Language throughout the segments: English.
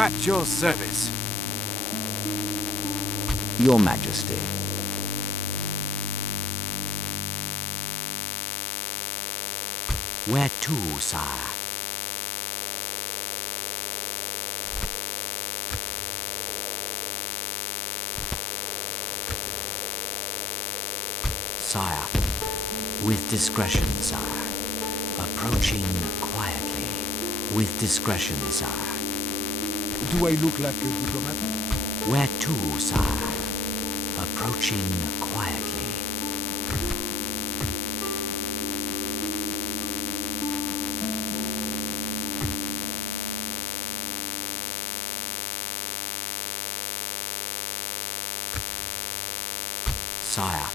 At your service. Your Majesty. Where to, sire? Sire, with discretion, sire. Approaching quietly. With discretion, sire. Do I look like a diplomat? Where to, sire? Approaching quietly. Sire.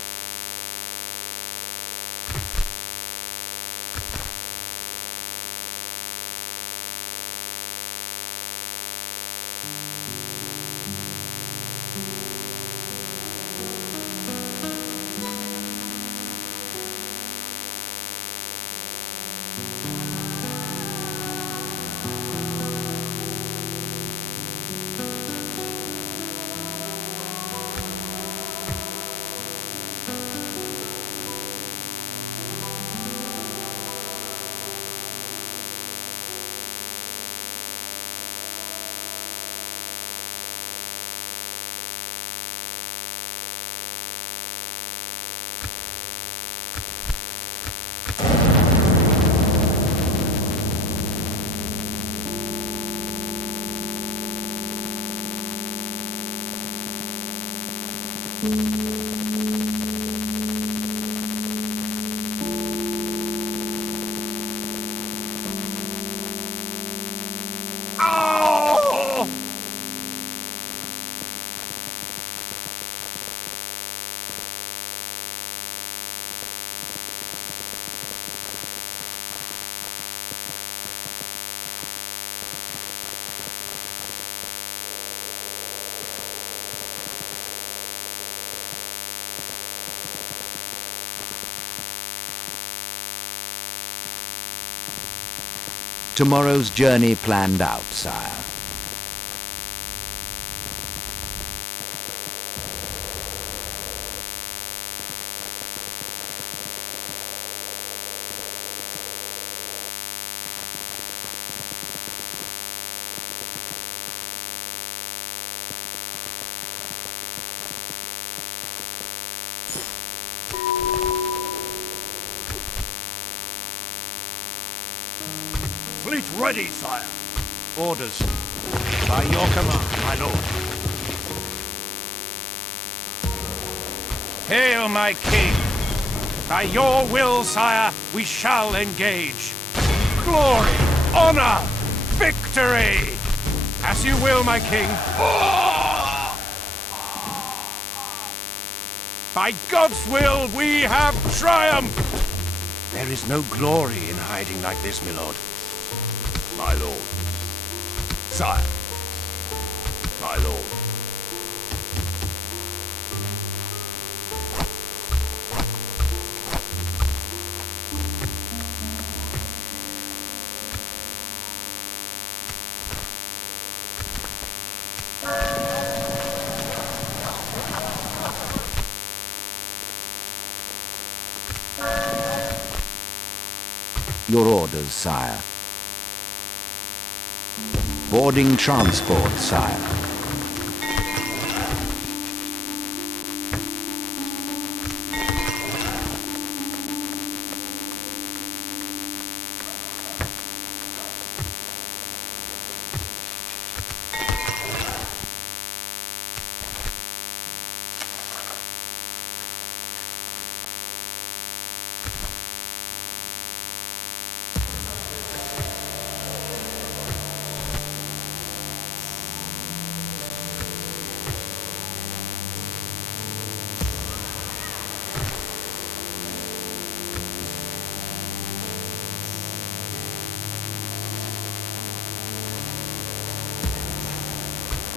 Tomorrow's journey planned out, sire. Fleet ready, sire. Orders. By your command, my lord. Hail, my king! By your will, sire, we shall engage. Glory, honor, victory! As you will, my king. By God's will, we have triumphed! There is no glory in hiding like this, my lord. My lord. Sire. My lord. Your orders, sire. Boarding transport, sire.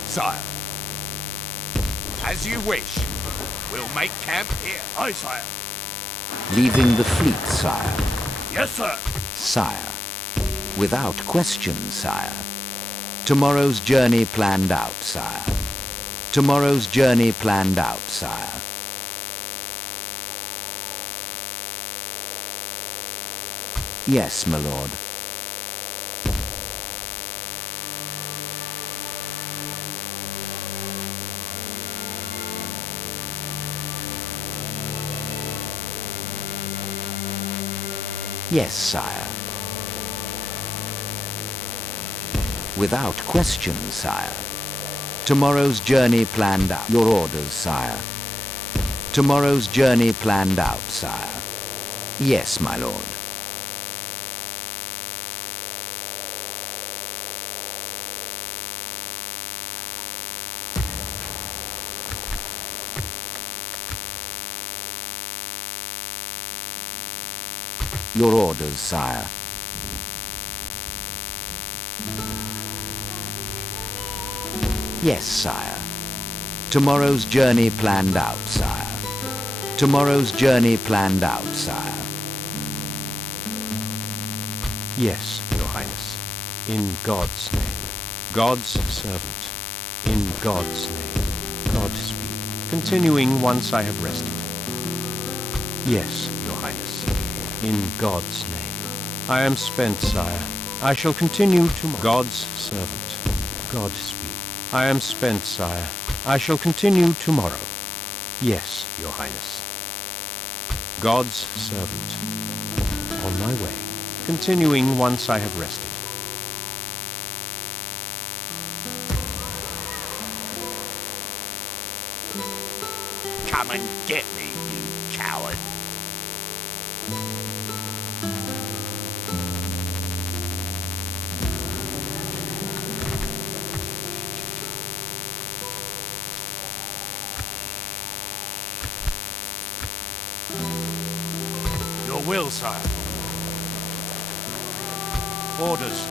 Sire. As you wish. We'll make camp here. Aye, sire. Leaving the fleet, sire. Yes, sir. Sire. Without question, sire. Tomorrow's journey planned out, sire. Tomorrow's journey planned out, sire. Yes, my lord. Yes, sire. Without question, sire. Tomorrow's journey planned out. Your orders, sire. Tomorrow's journey planned out, sire. Yes, my lord. Your orders, sire. Yes, sire. Tomorrow's journey planned out, sire. Tomorrow's journey planned out, sire. Yes, Your Highness. In God's name. God's servant. In God's name. Godspeed. Continuing once I have rested. Yes, Your Highness. In God's name. I am spent, sire. I shall continue tomorrow. God's servant. Godspeed. I am spent, sire. I shall continue tomorrow. Yes, Your Highness. God's servant. On my way. Continuing once I have rested. Come and get me, you coward. Your will, sire. Orders.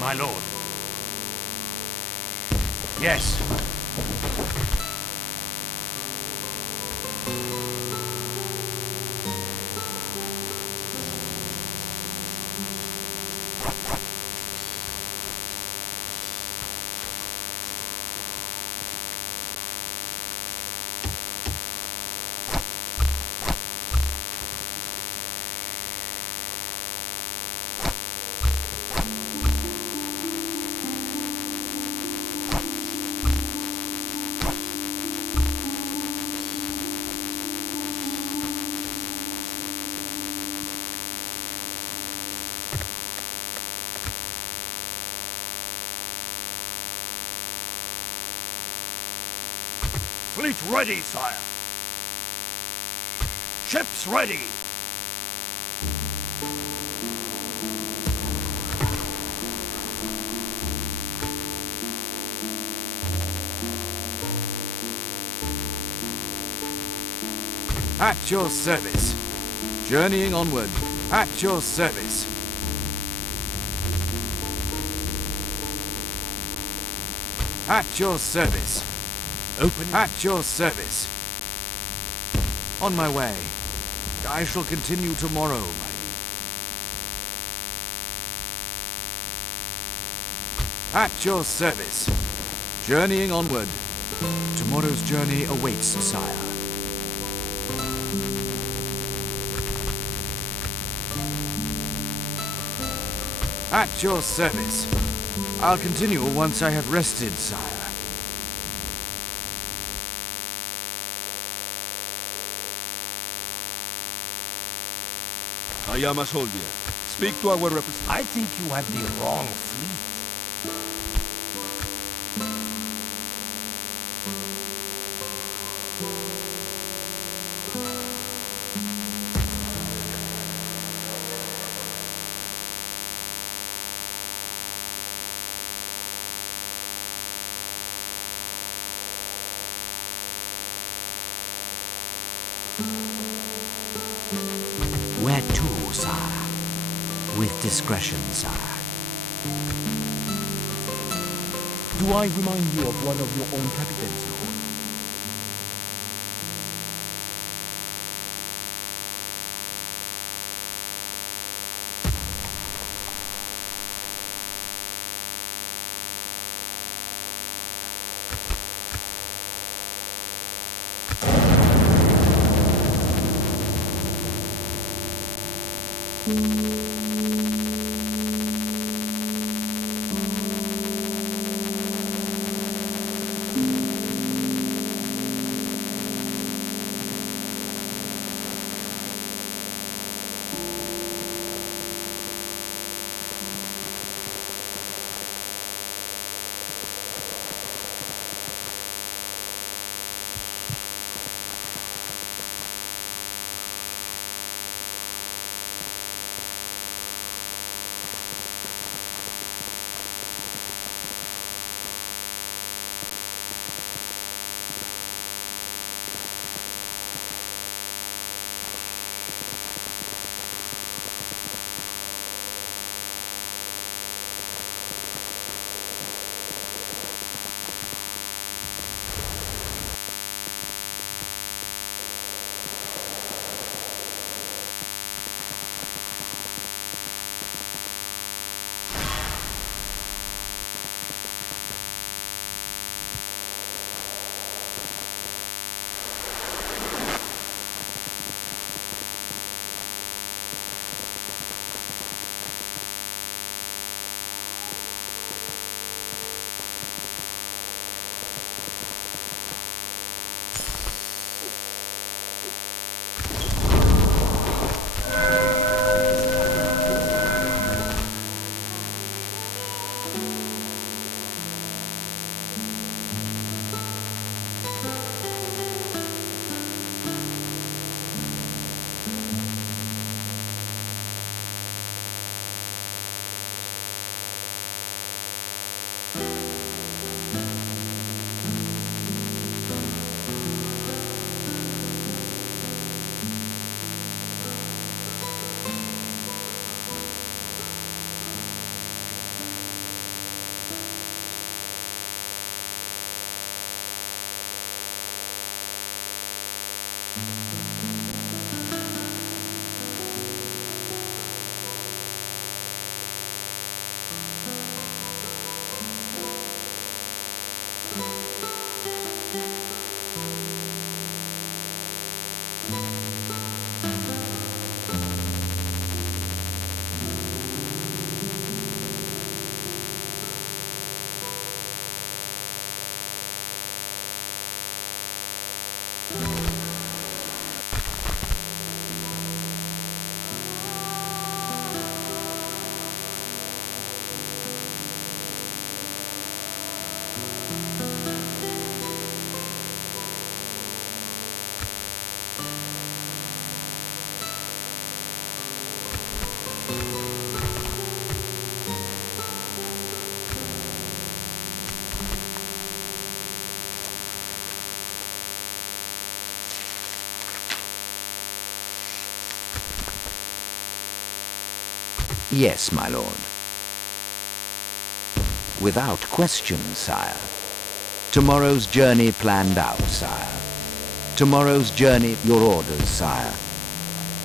My lord. Yes. Fleet ready, sire. Ships ready. At your service. Journeying onward. At your service. At your service. Open. At your service. On my way. I shall continue tomorrow, my liege. At your service. Journeying onward. Tomorrow's journey awaits, sire. At your service. I'll continue once I have rested, sire. I am a soldier. Speak to our representative. I think you have the wrong fleet. Where to, sire? With discretion, sire. Do I remind you of one of your own captains, Lord? Yes, my lord. Without question, sire. Tomorrow's journey planned out, sire. Tomorrow's journey, your orders, sire.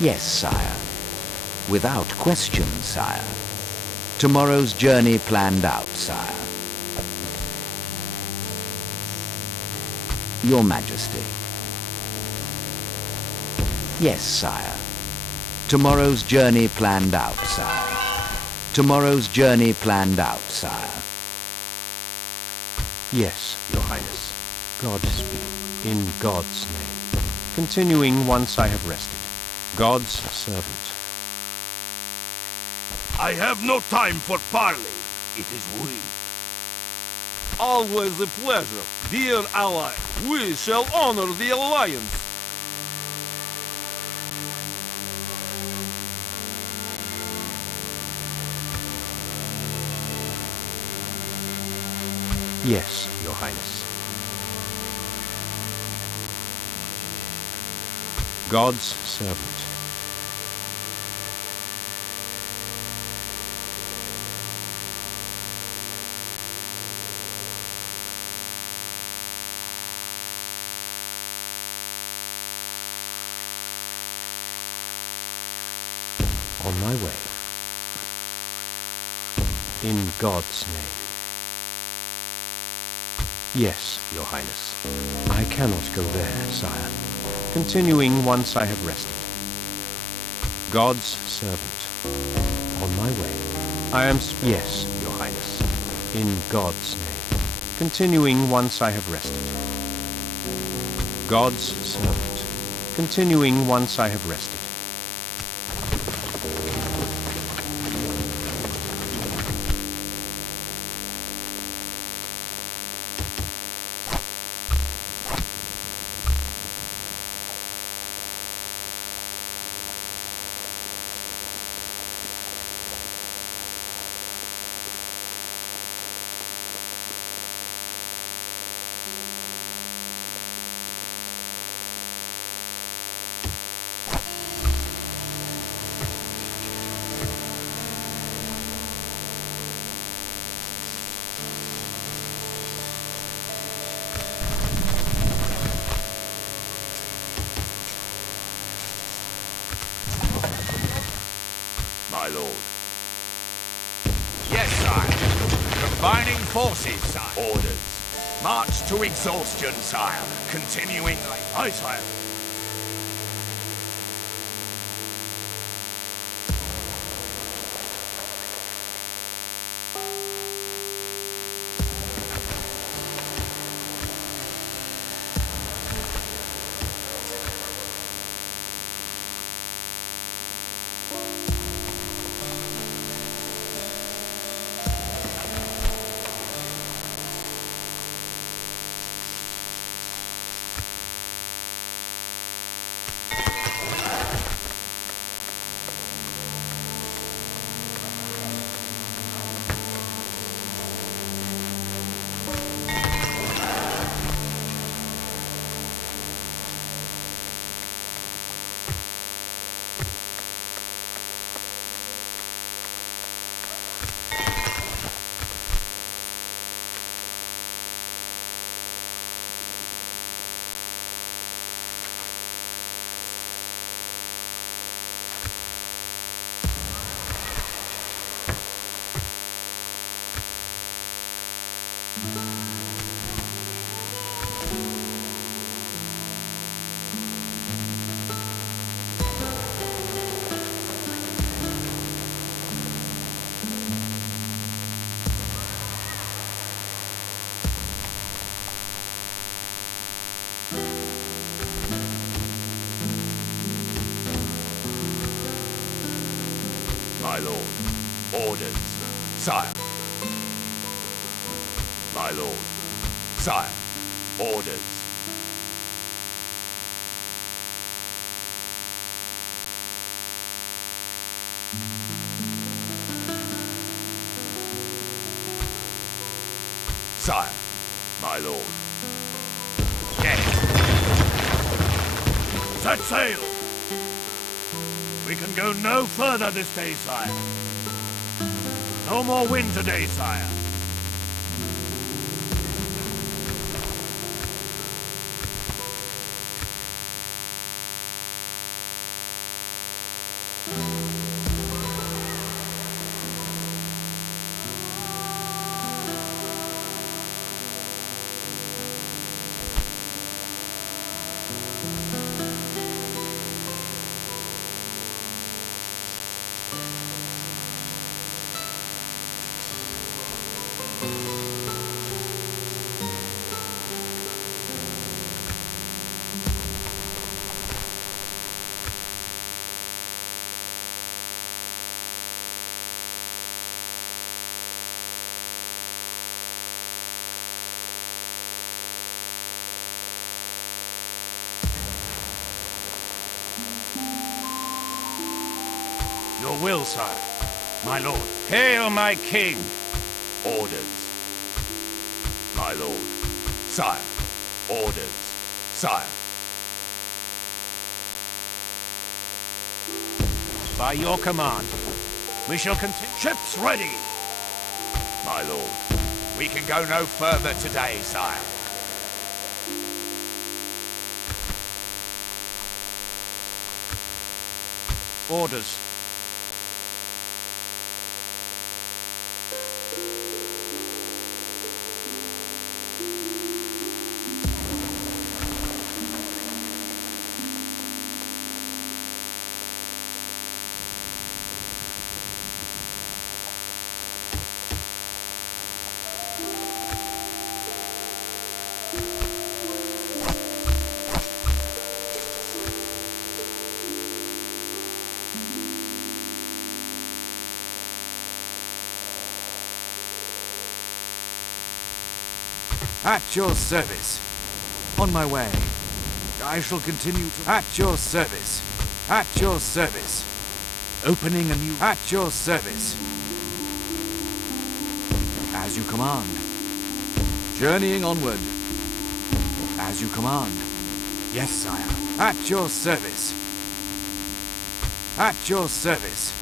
Yes, sire. Without question, sire. Tomorrow's journey planned out, sire. Your Majesty. Yes, sire. Tomorrow's journey planned out, sire. Tomorrow's journey planned out, sire. Yes, Your Highness. Godspeed, in God's name. Continuing once I have rested. God's servant. I have no time for parley. It is we. Always a pleasure, dear ally. We shall honor the alliance. Yes, Your Highness. God's servant. On my way. In God's name. Yes, Your Highness. I cannot go there, sire. Continuing once I have rested. God's servant. On my way. Yes, Your Highness. In God's name. Continuing once I have rested. God's servant. Continuing once I have rested. My lord. Yes, sire. Combining forces, sire. Orders. March to exhaustion, sire. Continuing... Aye, sire. My lord. Orders. Sire. My lord. Sire. Orders. Sire. My lord. Yes. Set sail! We can go no further this day, sire. No more wind today, sire. Your will, sire. My lord. Hail, my king! Orders. My lord. Sire. Orders. Sire. By your command, we shall continue. Ships ready! My lord. We can go no further today, sire. Orders. At your service. On my way. I shall continue to... At your service. At your service. Opening a new... At your service. As you command. Journeying onward. As you command. Yes, sire. At your service. At your service.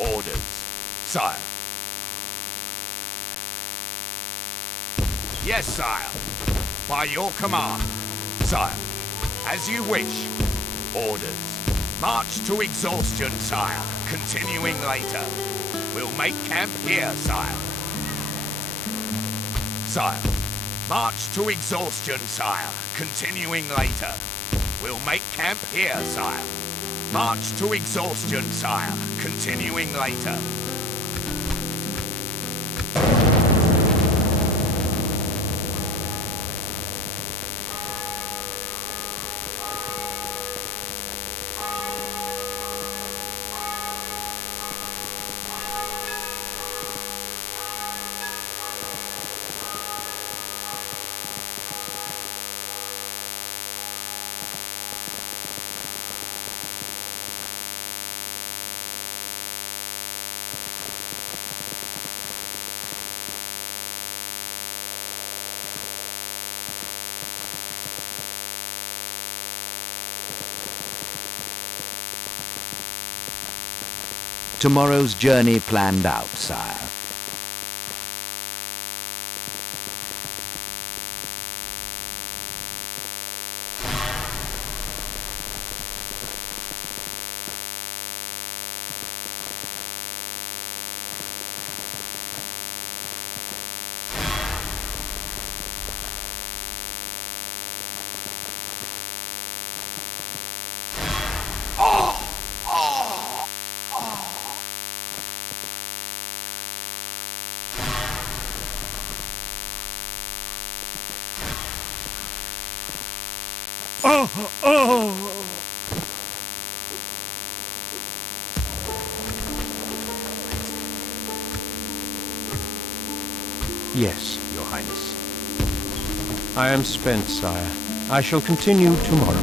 Orders, sire. Yes, sire. By your command, sire. As you wish. Orders. March to exhaustion, sire. Continuing later. We'll make camp here, sire. Sire. March to exhaustion, sire. Continuing later. We'll make camp here, sire. March to exhaustion, sire. Continuing later. Tomorrow's journey planned out, sire. Yes, Your Highness. I am spent, sire. I shall continue tomorrow.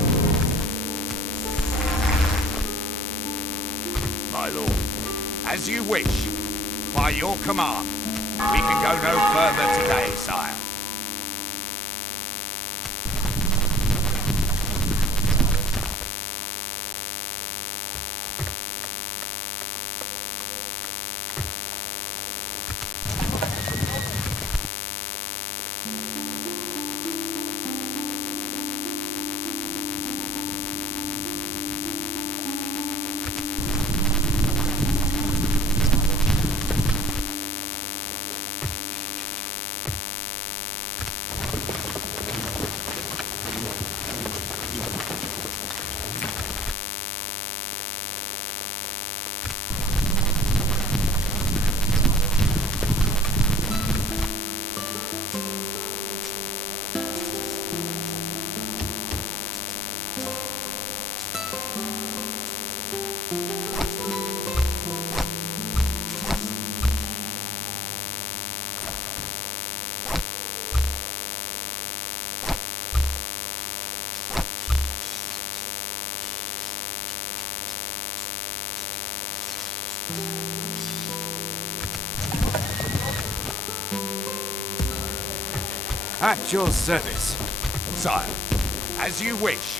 My lord, as you wish. By your command. We can go no further today, sire. At your service. Sire, as you wish.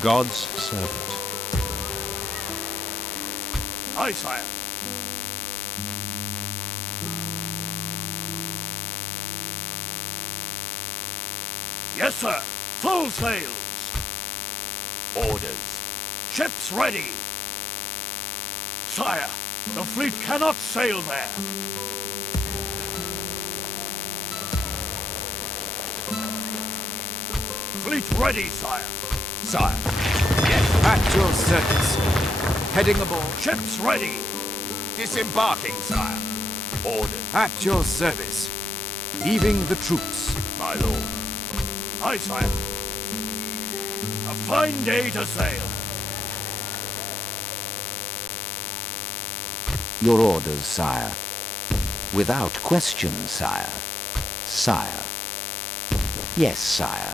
God's servant. Aye, sire. Yes, sir. Full sails. Orders. Ships ready. Sire, the fleet cannot sail there. Fleet ready, sire. Sire. At your service. Heading aboard. Ships ready. Disembarking, sire. Orders. At your service. Leaving the troops. My lord. Aye, sire. A fine day to sail. Your orders, sire. Without question, sire. Sire. Yes, sire.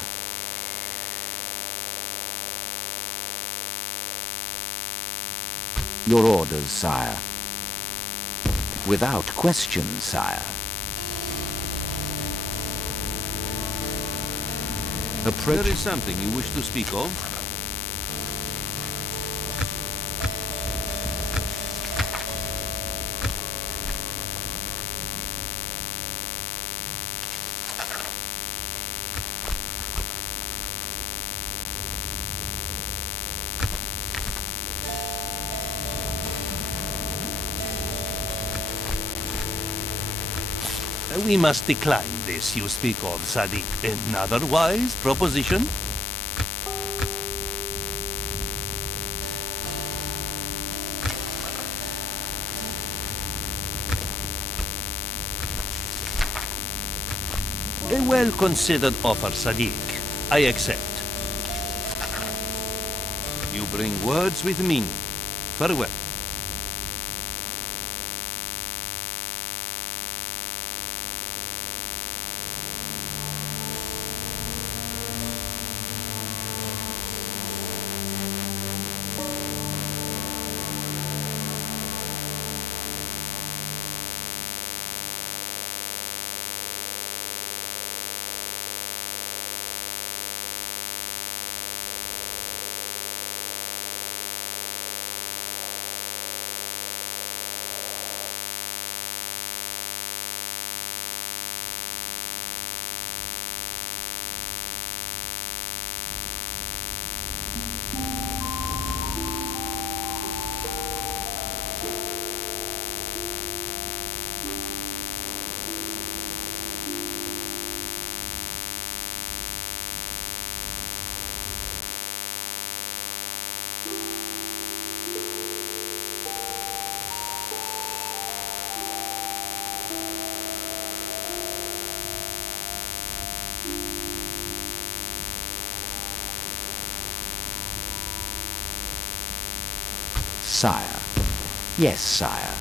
Your orders, sire. Without question, sire. There is something you wish to speak of? We must decline this you speak of, Sadiq. Another wise proposition? A well-considered offer, Sadiq. I accept. You bring words with meaning. Farewell. Sire. Yes, sire.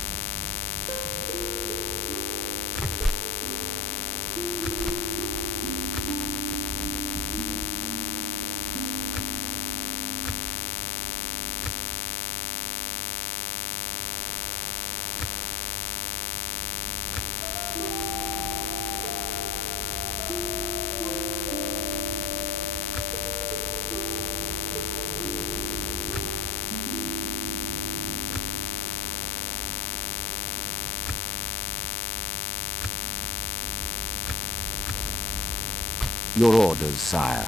Your orders, sire.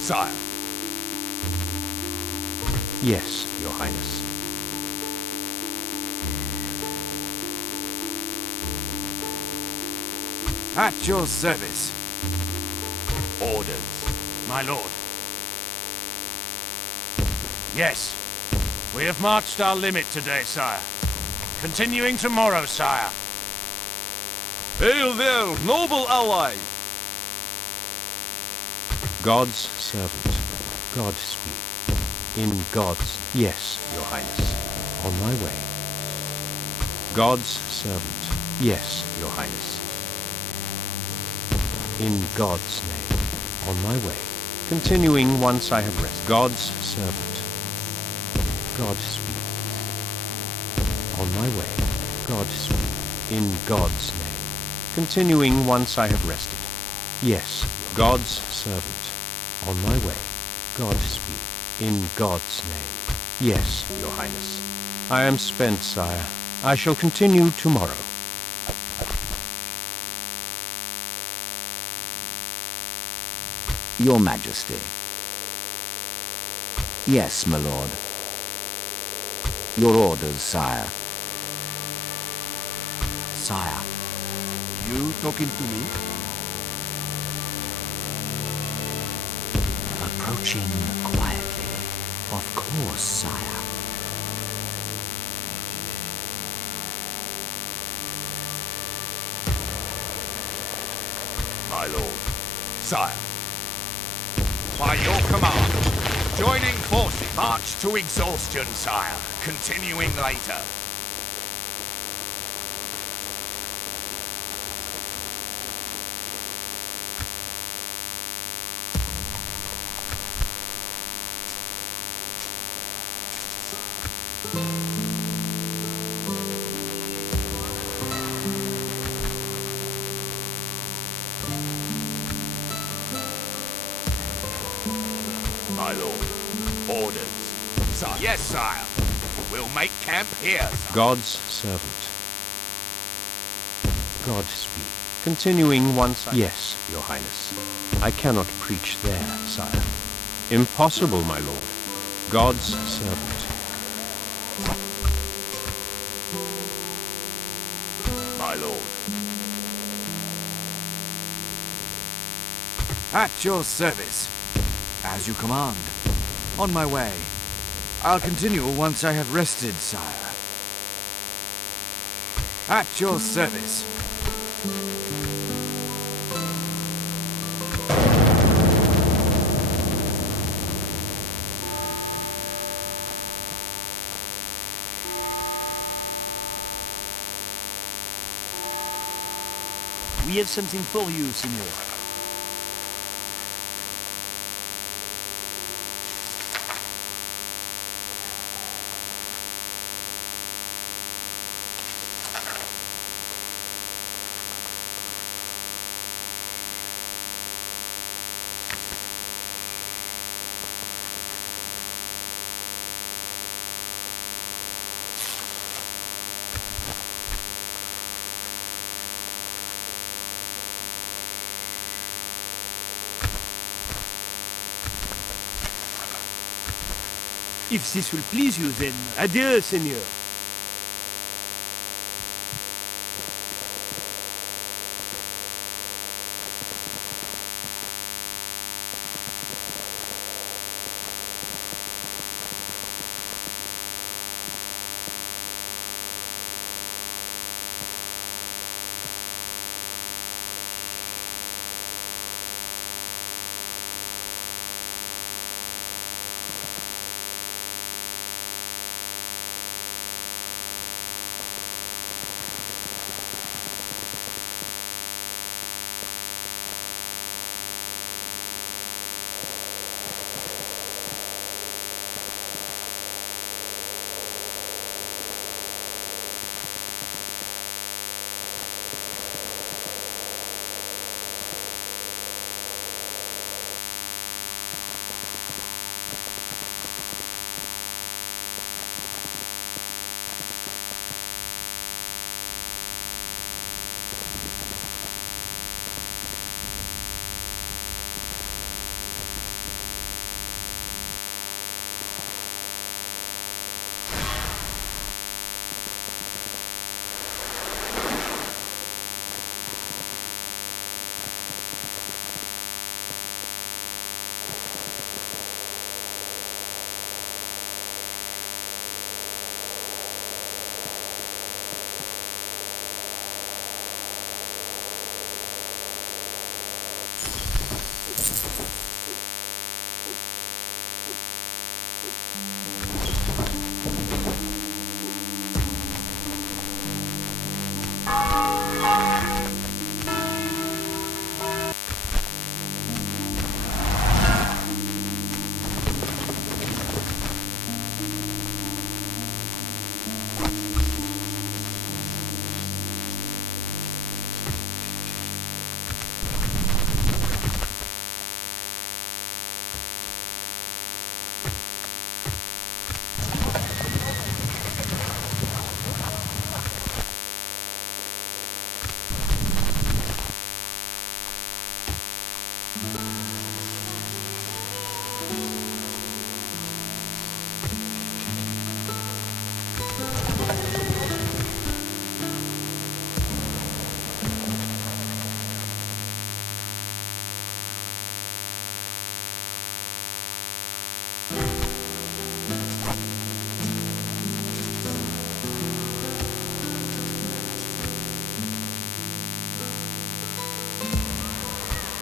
Sire. Yes, Your Highness. At your service. Orders. My lord. Yes. We have marched our limit today, sire. Continuing tomorrow, sire. Hail there, noble ally! God's servant. God speak. In God's... Yes, Your Highness. On my way. God's servant. Yes, Your Highness. In God's name. On my way. Continuing once I have rested. God's servant. God speak. On my way. God speak. In God's name. Continuing once I have rested. Yes, God's servant. On my way. God speak. In God's name. Yes, Your Highness. I am spent, sire. I shall continue tomorrow. Your Majesty. Yes, my lord. Your orders, sire. Sire. You talking to me? Approaching quietly. Of course, sire. My lord. Sire. By your command, joining forces, march to exhaustion, sire. Continuing later. My lord. Orders. Sire. Yes, sire. We'll make camp here, sire. God's servant. God speak. Continuing once I... Yes, Your Highness. I cannot preach there, sire. Impossible, my lord. God's servant. My lord. At your service. As you command. On my way. I'll continue once I have rested, sire. At your service. We have something for you, Senor. If this will please you, then adieu, Senor.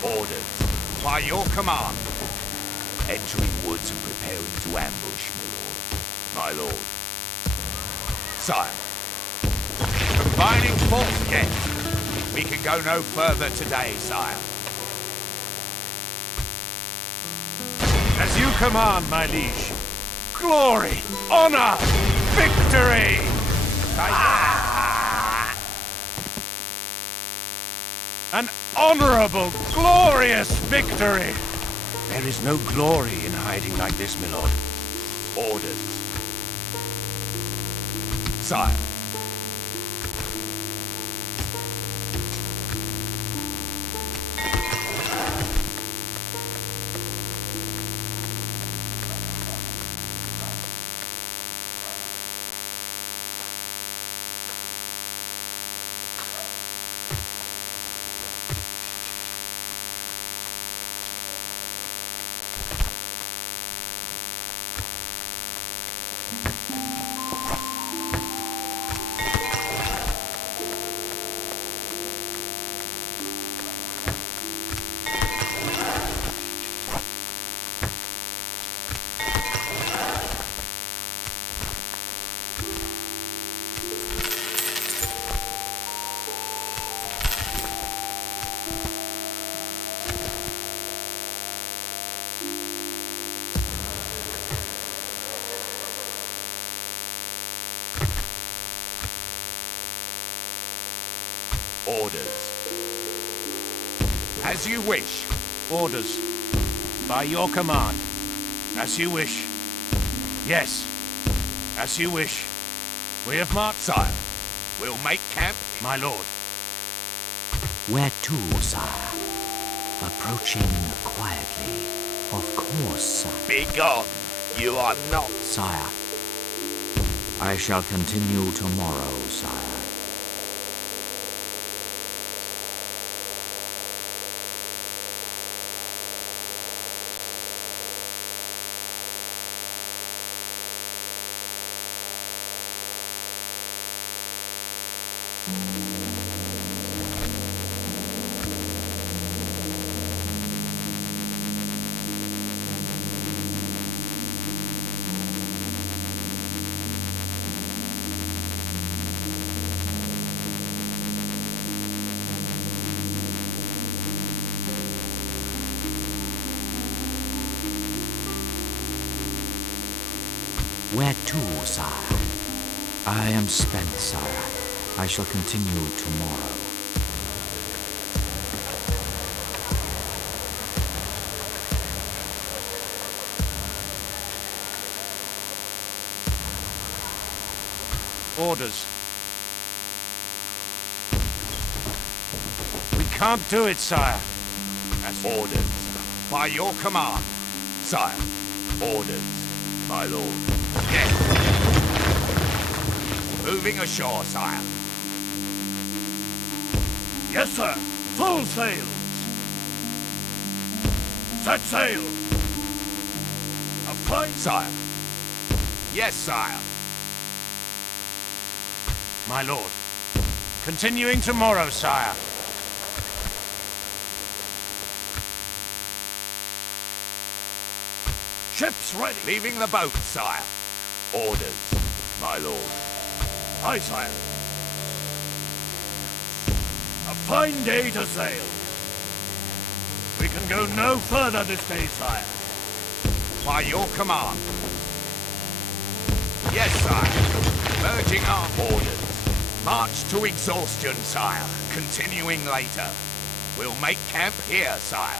Orders. By your command. Entering woods and preparing to ambush, my lord. Sire. Combining force, yes. We can go no further today, sire. As you command, my liege. Glory, honor, victory! An honorable, glorious victory! There is no glory in hiding like this, my lord. Orders. Sire. Orders. As you wish. Orders. By your command. As you wish. Yes. As you wish. We have marched. Sire. We'll make camp. My lord. Where to, sire? Approaching quietly. Of course, sire. Begone. You are not. Sire. I shall continue tomorrow, sire. Where to, sire? I am spent, sire. I shall continue tomorrow. Orders. We can't do it, sire. As orders. By your command. Sire. Orders. My lord. Yes. Moving ashore, sire. Yes, sir. Full sails. Set sail. A fine... Sire. Yes, sire. My lord. Continuing tomorrow, sire. Ships ready. Leaving the boat, sire. Orders, my lord. Aye, sire. A fine day to sail. We can go no further this day, sire. By your command. Yes, sire. Merging our orders. March to exhaustion, sire. Continuing later. We'll make camp here, sire.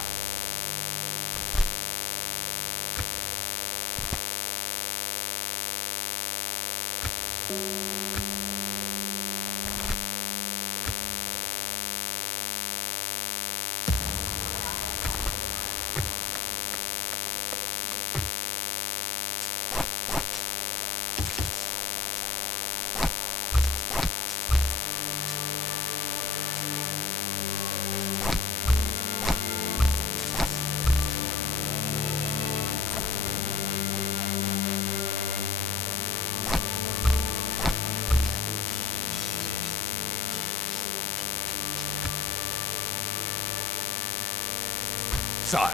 Sire,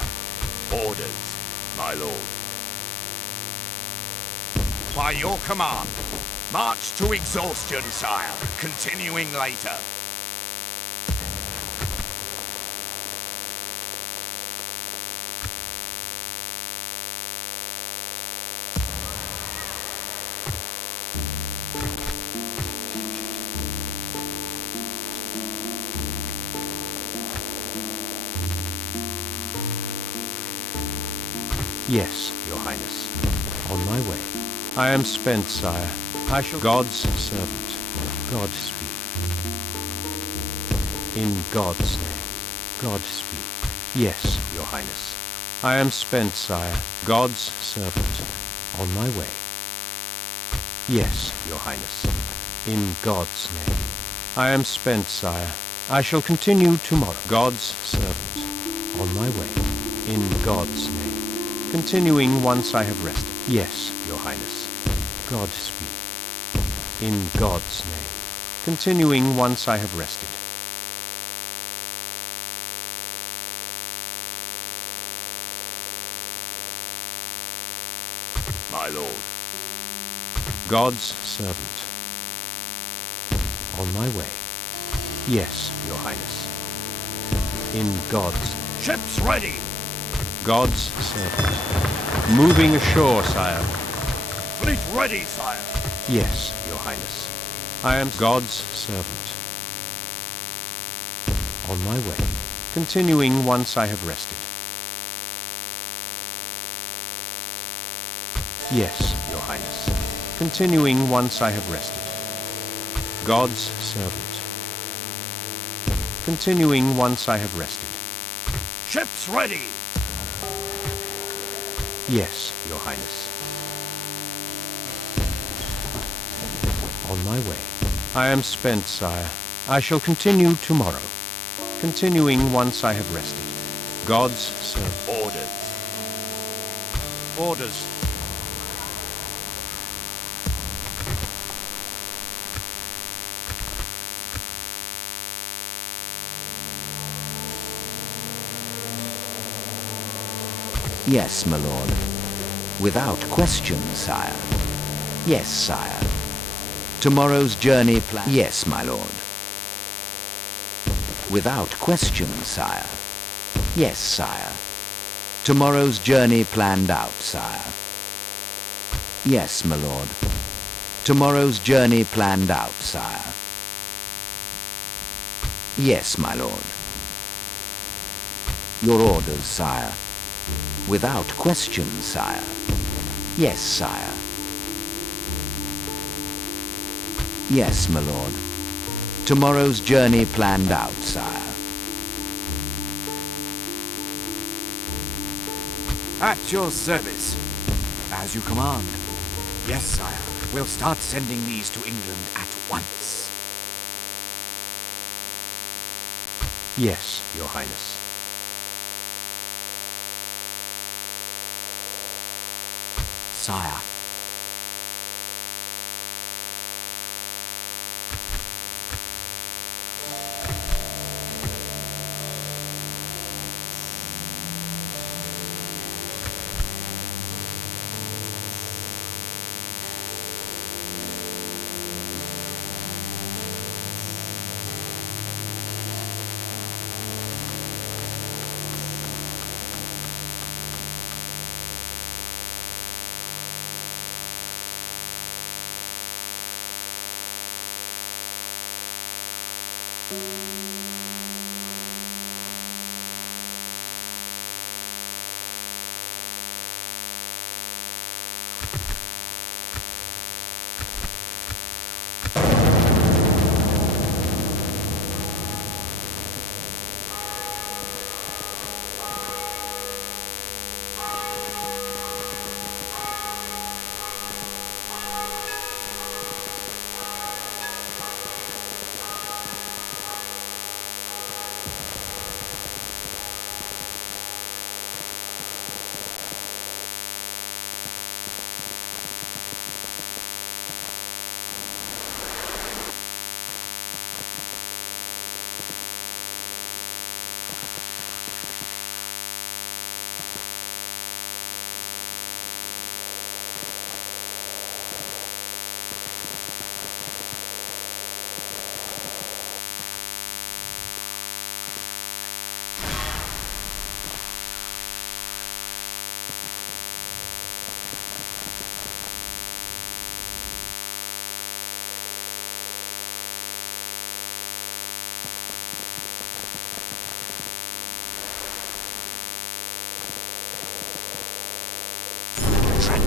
orders, my lord. By your command, march to exhaustion, sire, continuing later. Yes, Your Highness. On my way. I am spent, sire. I shall... God's servant. God speed. In God's name. God speed. Yes, Your Highness. I am spent, sire. God's servant. On my way. Yes, Your Highness. In God's name. I am spent, sire. I shall continue tomorrow. God's servant. On my way. In God's name. Continuing once I have rested. Yes, Your Highness. God speed. In God's name. Continuing once I have rested. My lord. God's servant. On my way. Yes, Your Highness. In God's... Ships ready! God's servant. Moving ashore, sire. Fleet ready, sire. Yes, Your Highness. I am God's servant. On my way. Continuing once I have rested. Yes, Your Highness. Continuing once I have rested. God's servant. Continuing once I have rested. Ships ready! Yes, Your Highness. On my way. I am spent, sire. I shall continue tomorrow. Continuing once I have rested. God's servant. Orders. Orders. Yes, my lord. Without question, sire. Yes, sire. Tomorrow's journey plan... Yes, my lord. Without question, sire. Yes, sire. Tomorrow's journey planned out, sire. Yes, my lord. Tomorrow's journey planned out, sire. Yes, my lord. Your orders, sire. Without question, sire. Yes, sire. Yes, my lord. Tomorrow's journey planned out, sire. At your service. As you command. Yes, sire. We'll start sending these to England at once. Yes, Your Highness. Sire.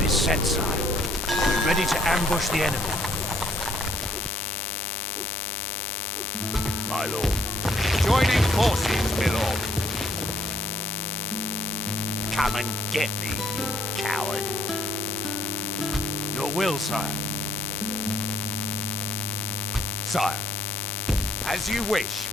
is set, sire. We're ready to ambush the enemy. My lord. Joining forces, my lord. Come and get me, you coward. Your will, sire. Sire, as you wish.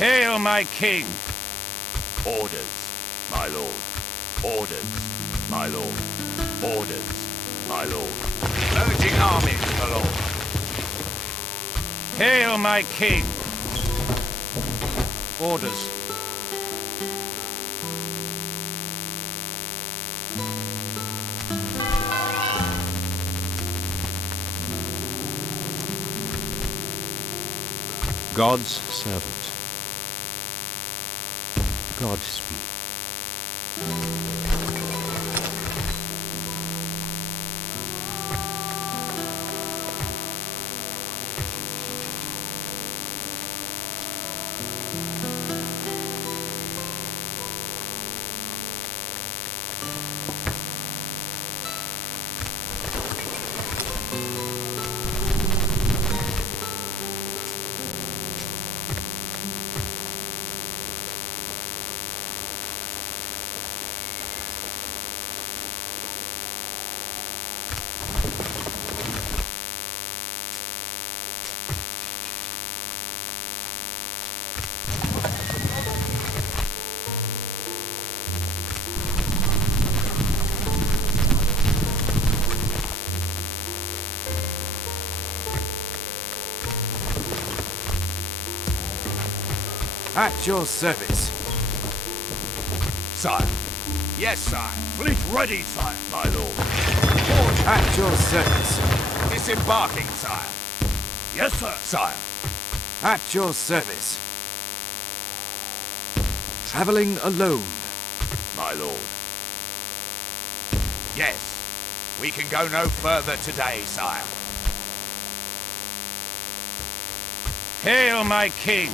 Hail, my king! Orders, my lord. Orders, my lord. Orders, my lord. Urging armies, my lord. Hail, my king! Orders. God's servant. Godspeed. At your service. Sire. Yes, sire. Fleet ready, sire. My lord. At your service. Disembarking, sire. Yes, sir. Sire. At your service. Traveling alone. My lord. Yes. We can go no further today, sire. Hail, my king!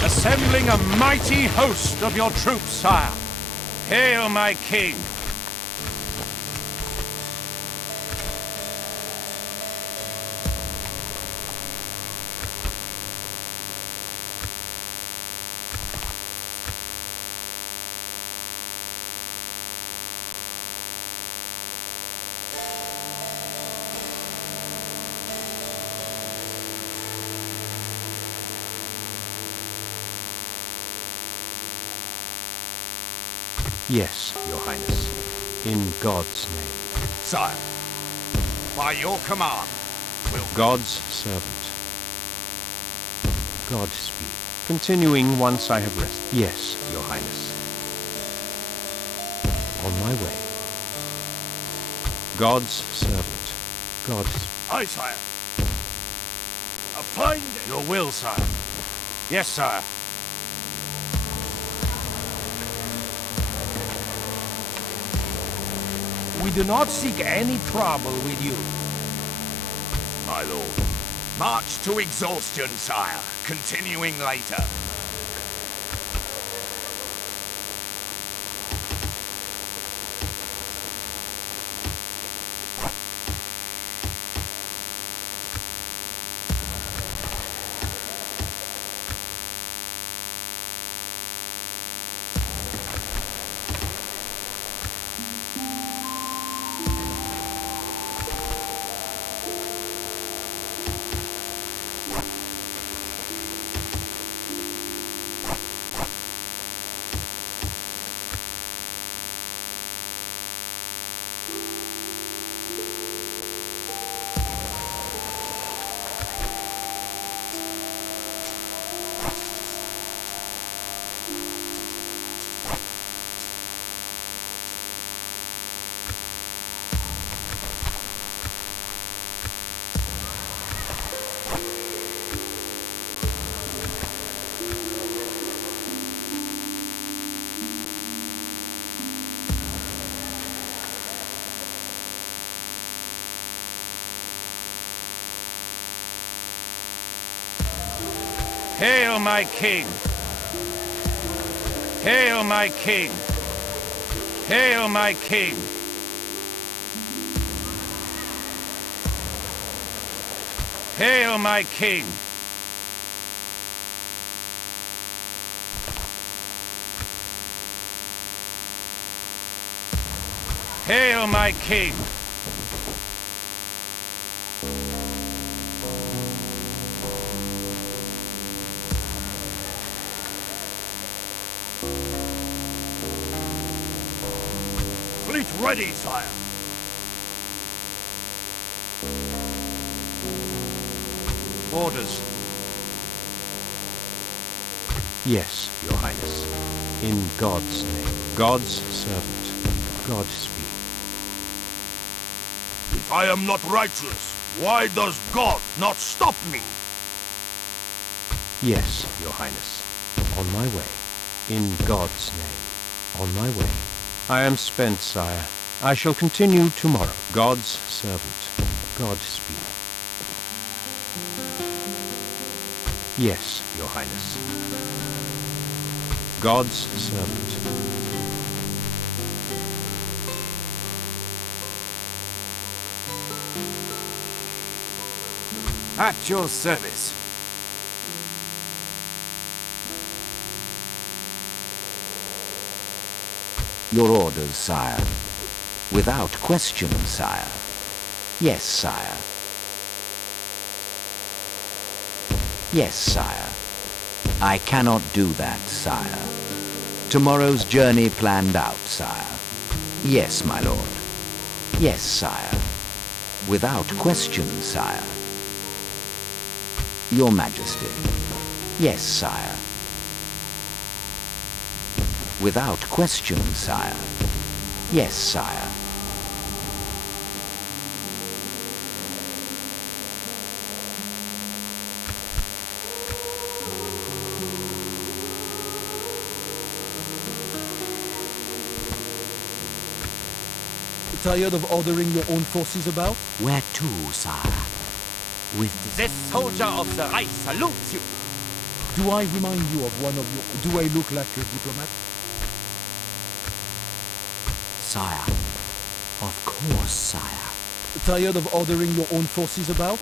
Assembling a mighty host of your troops, sire. Hail, my king! Yes, Your Highness. In God's name. Sire. By your command, will God's servant. Godspeed. Continuing once I have rested. Yes, Your Highness. On my way. God's servant. Godspeed. Aye, sire. A fine day. Your will, sire. Yes, sire. We do not seek any trouble with you. my lord. March to exhaustion, sire. Continuing later. Hail my king! Hail my king! Hail my king! Hail my king! Hail my king! Fleet ready, sire. Orders. Yes, Your Highness. In God's name. God's servant. God speak. If I am not righteous, why does God not stop me? Yes, Your Highness. On my way. In God's name. On my way. I am spent, sire. I shall continue tomorrow. God's servant. God speak. Yes, Your Highness. God's servant. At your service. Your orders, sire. Without question, sire. Yes, sire. Yes, sire. I cannot do that, sire. Tomorrow's journey planned out, sire. Yes, my lord. Yes, sire. Without question, sire. Your Majesty. Yes, sire. Without question, sire. Yes, sire. Tired of ordering your own forces about? Where to, sire? With This soldier of the Reich salutes you! Do I remind you of one of your... Do I look like a diplomat? sire. Of course, sire. Tired of ordering your own forces about?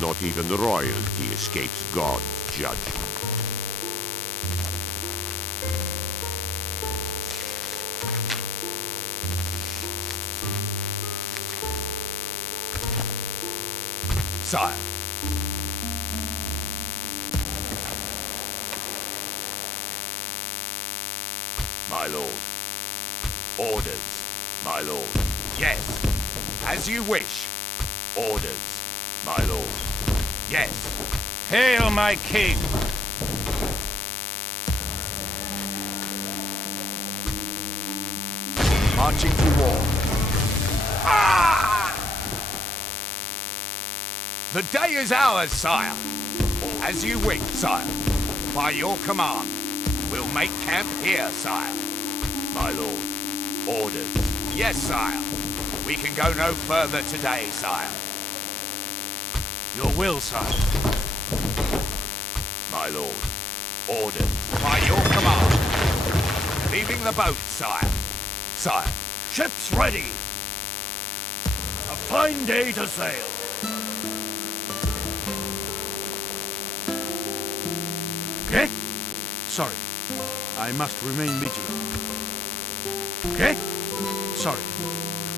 Not even royalty escapes God's judgment. Sire. My lord. Orders, my lord. Yes, as you wish. Orders, my lord. Yes. Hail, my king! Marching to war. Ah! The day is ours, sire. As you wish, sire. By your command, we'll make camp here, sire. My lord. Orders. Yes, sire. We can go no further today, sire. Your will, sire. My lord. Orders. By your command. Leaving the boat, sire. Sire. Ships ready. A fine day to sail. Okay? Sorry. I must remain vigilant. Okay? Sorry.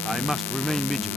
I must remain vigilant.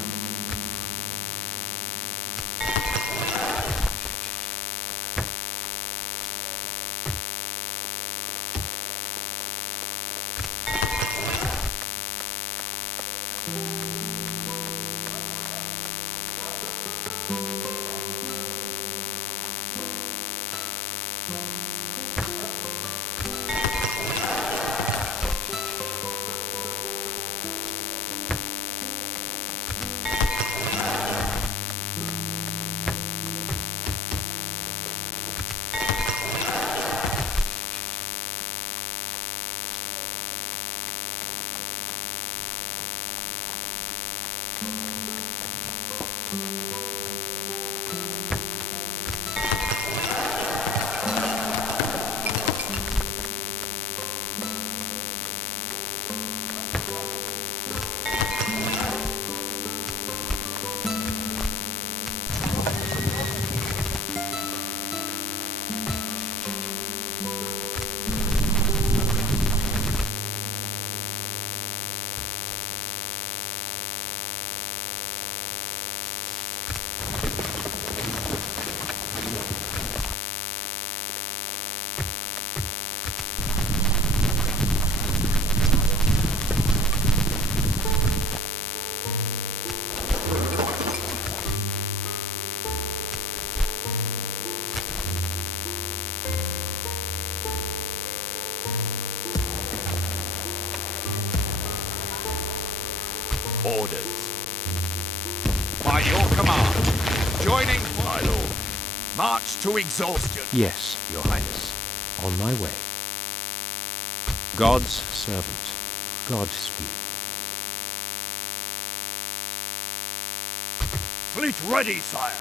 Orders. By your command, joining, my lord. March to exhaustion. Yes, your highness. On my way. God's servant. Godspeed. Fleet ready, sire.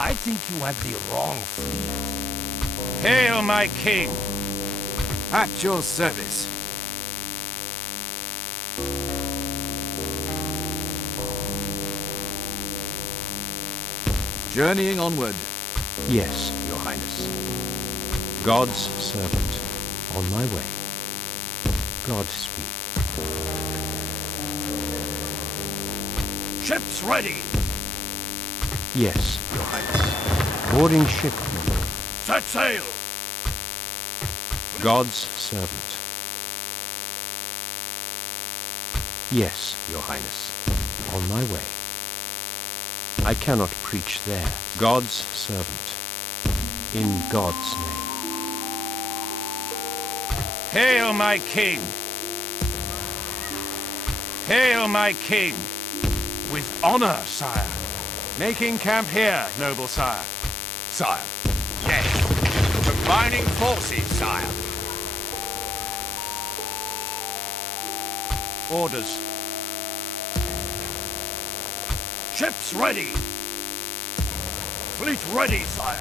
I think you have the wrong fleet. Hail, my king. At your service. Journeying onward. Yes, your highness. God's servant. On my way. Godspeed. Ships ready. Yes, your highness. Boarding ship. Set sail. God's servant. Yes, your highness. On my way. I cannot preach there. God's servant. In God's name. Hail, my king. Hail, my king. With honor, sire. Making camp here, noble sire. Sire. Yes. Combining forces, sire. Orders. Ships ready. Fleet ready, sire.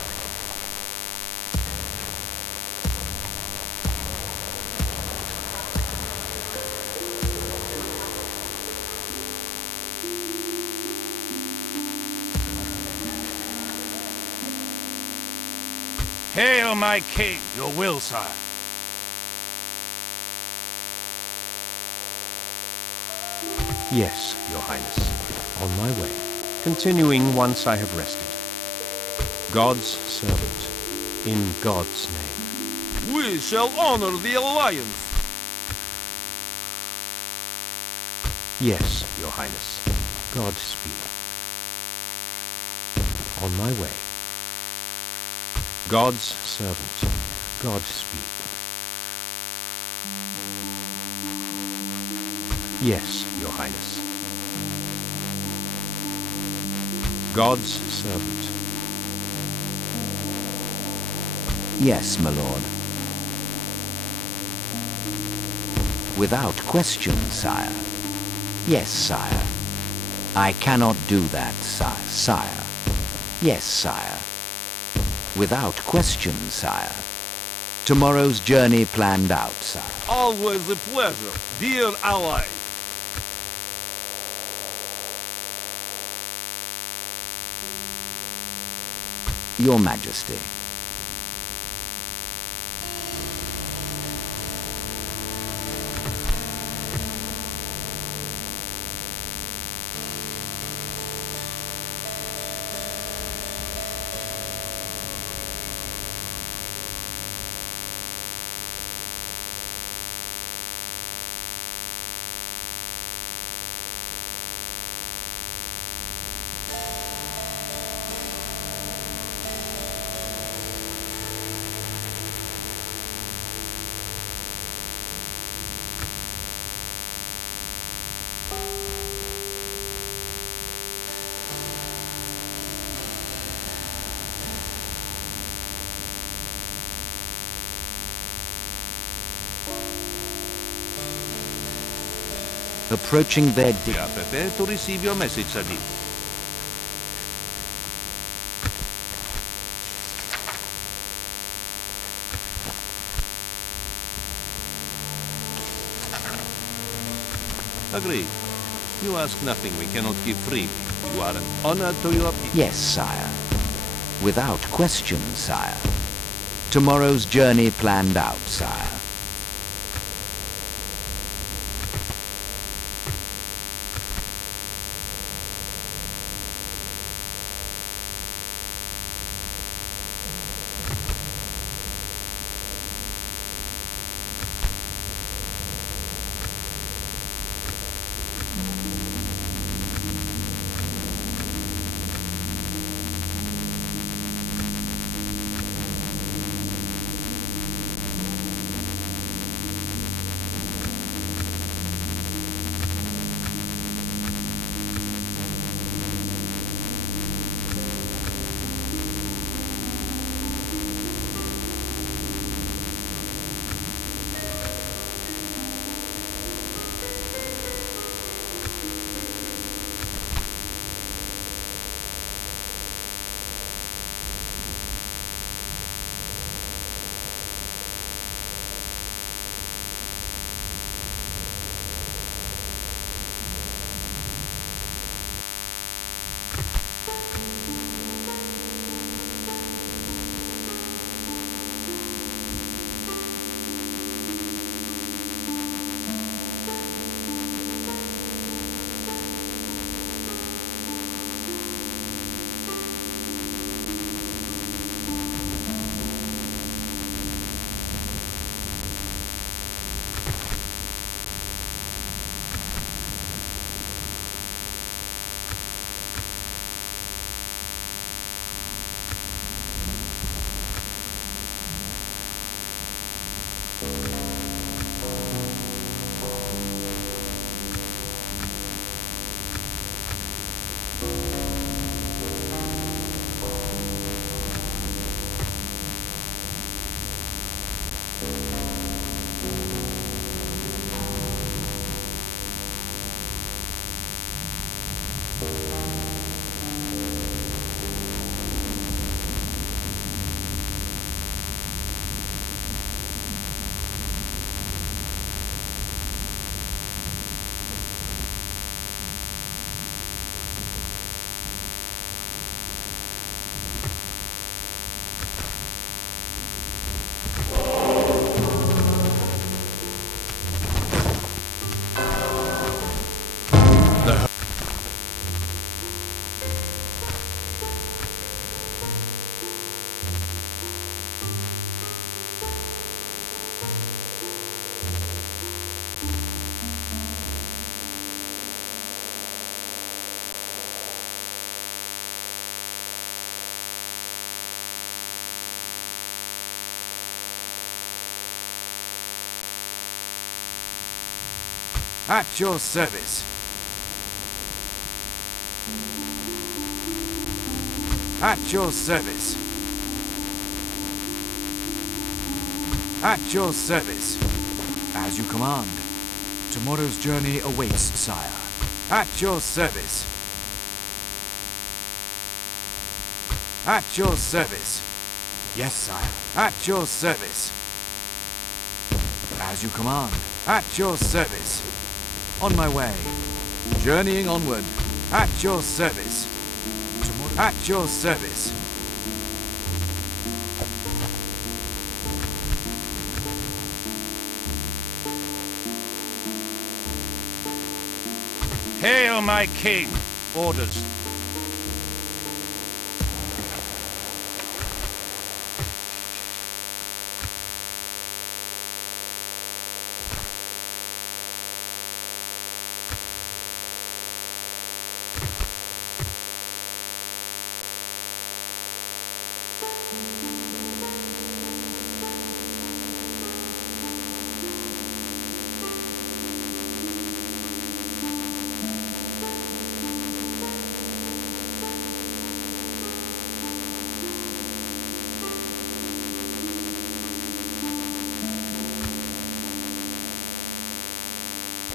Hail, my king. Your will, sire. Yes, your highness. On my way. Continuing once I have rested. God's servant. In God's name. We shall honor the alliance. Yes, your highness. Godspeed. on my way. God's servant, Godspeed. Yes, Your Highness. God's servant. Yes, my lord. Without question, sire. Yes, sire. I cannot do that, sire. Yes, sire. Without question, sire. Tomorrow's journey planned out, sire. Always a pleasure, dear ally. Your Majesty. Approaching their We are prepared to receive your message, Sadiq. Agreed. You ask nothing we cannot give freely. You are an honor to your people. Yes, sire. Without question, sire. Tomorrow's journey planned out, sire. At your service. At your service. At your service. As you command. Tomorrow's journey awaits, sire. At your service. At your service. Yes, sire. At your service. As you command. At your service. On my way. Journeying onward. At your service. Tomorrow. At your service. Hail, my king! Orders.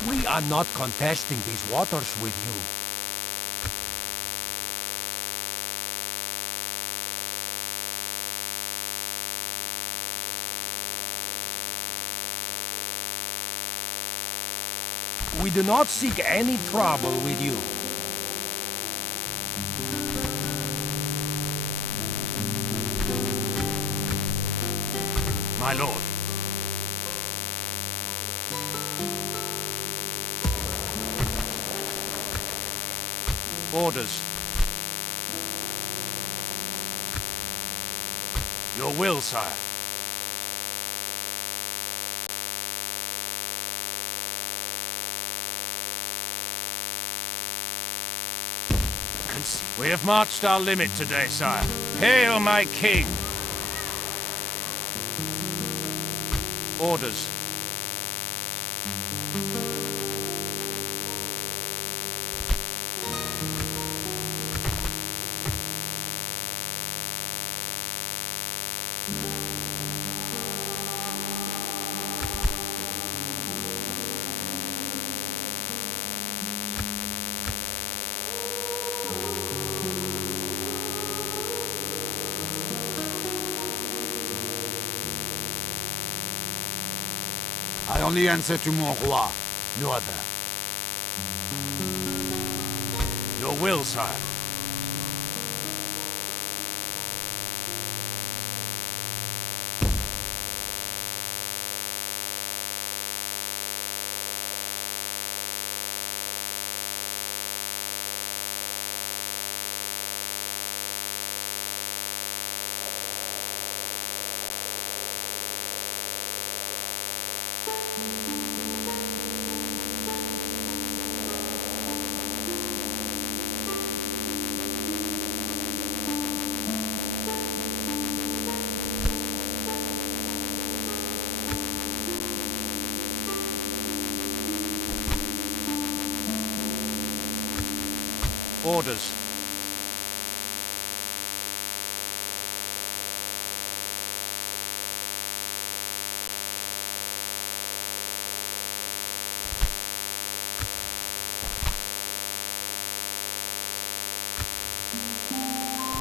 We are not contesting these waters with you. We do not seek any trouble with you. My lord. Orders. Your will, sire. We have marched our limit today, sire. Hail, my king! Orders. I only answer to mon roi, no other. Your will, sire. Orders.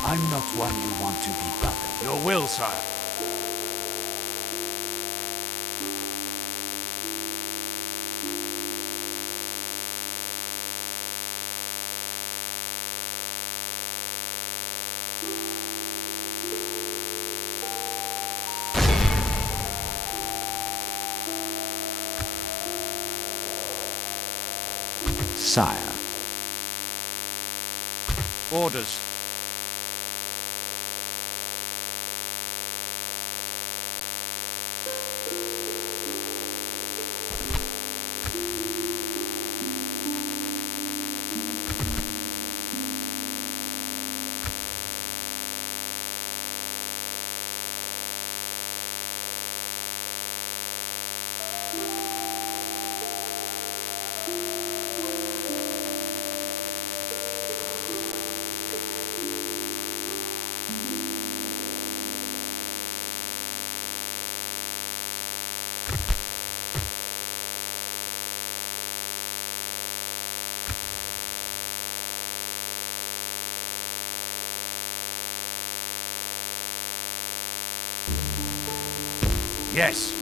I'm not one you want to be bothered. Your will, sire. Sire. Orders. Yes.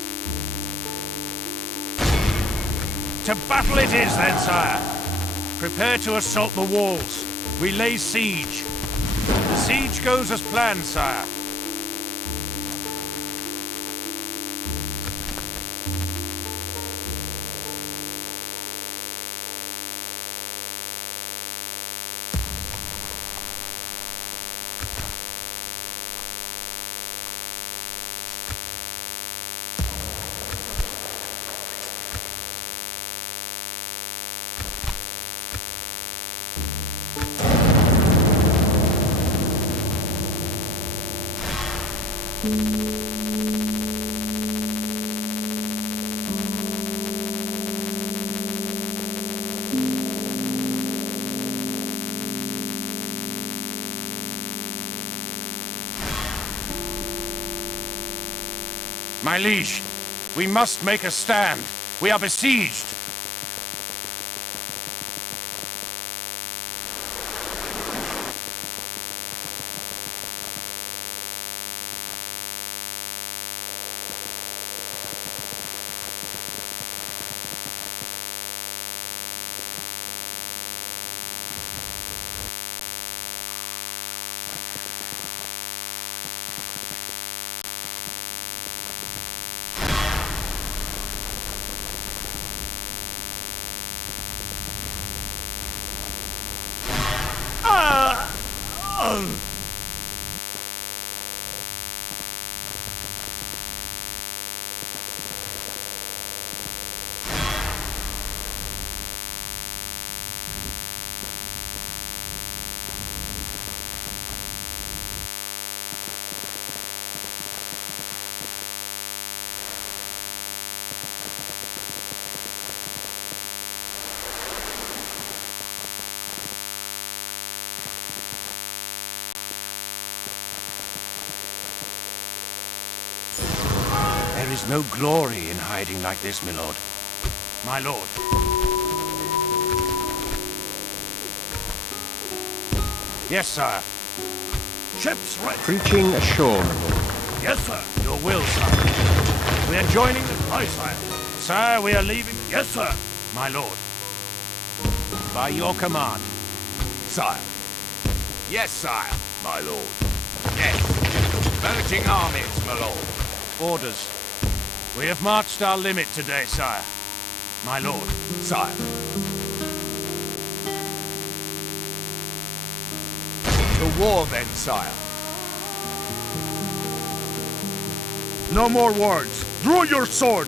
To battle it is then, sire. Prepare to assault the walls. We lay siege. The siege goes as planned, sire. My liege, we must make a stand. We are besieged. There is no glory in hiding like this, my lord. My lord. Yes, sire. Ships ready. Preaching ashore, my lord. Yes, sir. Your will, sire. We are joining the... Aye, sire. Sire, we are leaving... Yes, sir. My lord. By your command. Sire. Yes, sire. My lord. Yes. Merging armies, my lord. Orders. We have marched our limit today, sire. My lord. Sire. To war then, sire. No more words. Draw your sword.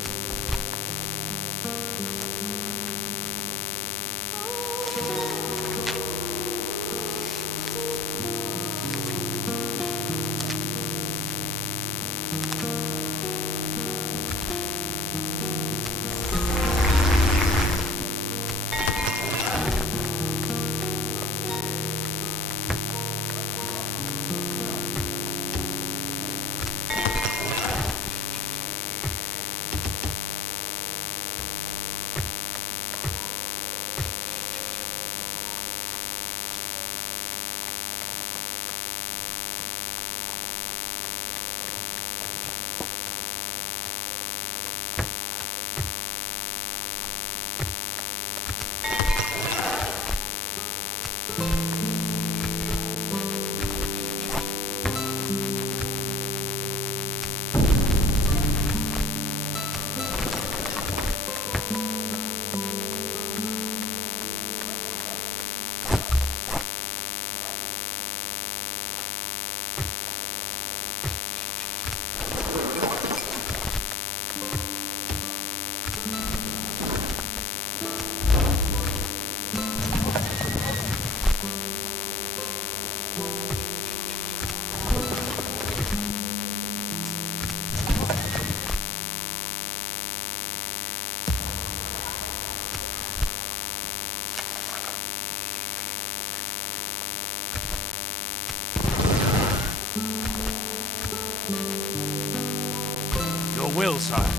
Will, sire.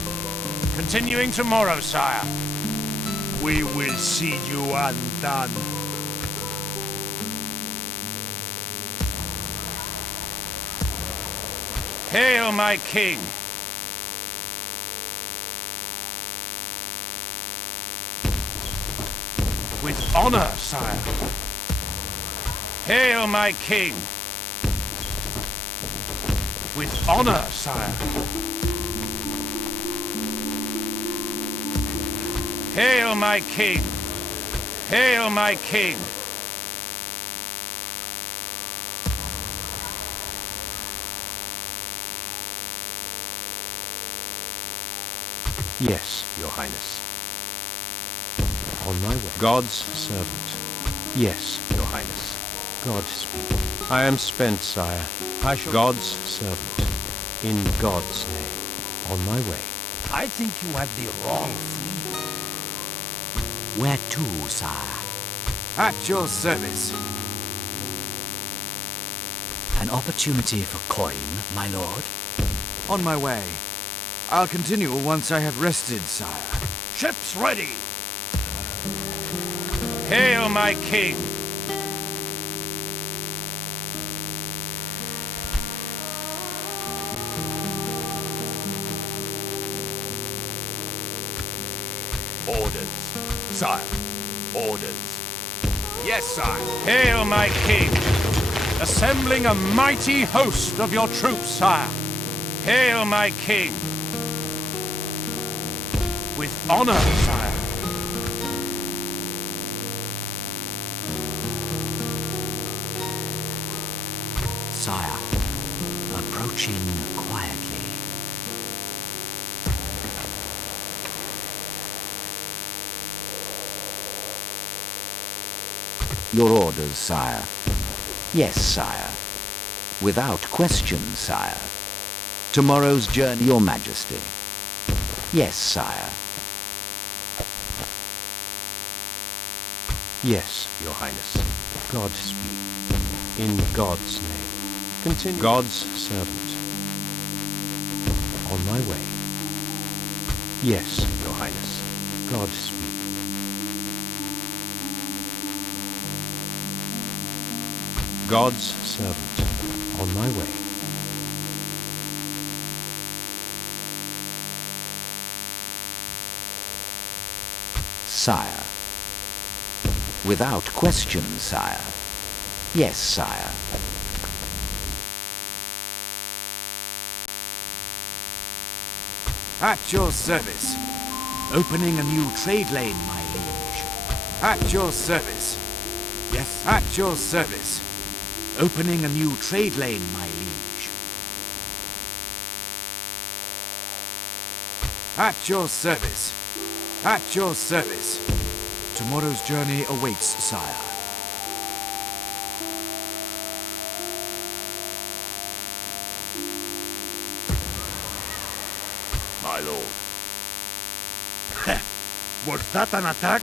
Continuing tomorrow, sire. We will see you undone. Hail, my king! honor, sire. Hail my king. With honor, sire. Hail my king. Hail my king. Yes, Your Highness. On my way. God's servant. Yes, Your Highness. Godspeed. I am spent, sire. I shall... God's servant. In God's name. On my way. I think you have the wrong fleet. Where to, sire? At your service. An opportunity for coin, my lord? On my way. I'll continue once I have rested, sire. Ships ready. Hail my king. Orders. Sire. Orders. Yes, sire. Hail my king. Assembling a mighty host of your troops, sire. Hail my king. With honor, sire. Sire, approaching quietly. Your orders, sire. Yes, sire. Without question, sire. Tomorrow's journey, Your Majesty. Yes, sire. Yes, Your Highness. Godspeed. In God's name. Continue. God's servant. On my way. Yes, Your Highness. Godspeed. God's servant. On my way. Sire. Without question, sire. Yes, sire. At your service. Opening a new trade lane, my liege. At your service. Yes. At your service. Opening a new trade lane, my liege. At your service. At your service. Tomorrow's journey awaits, sire. My lord. Was that an attack?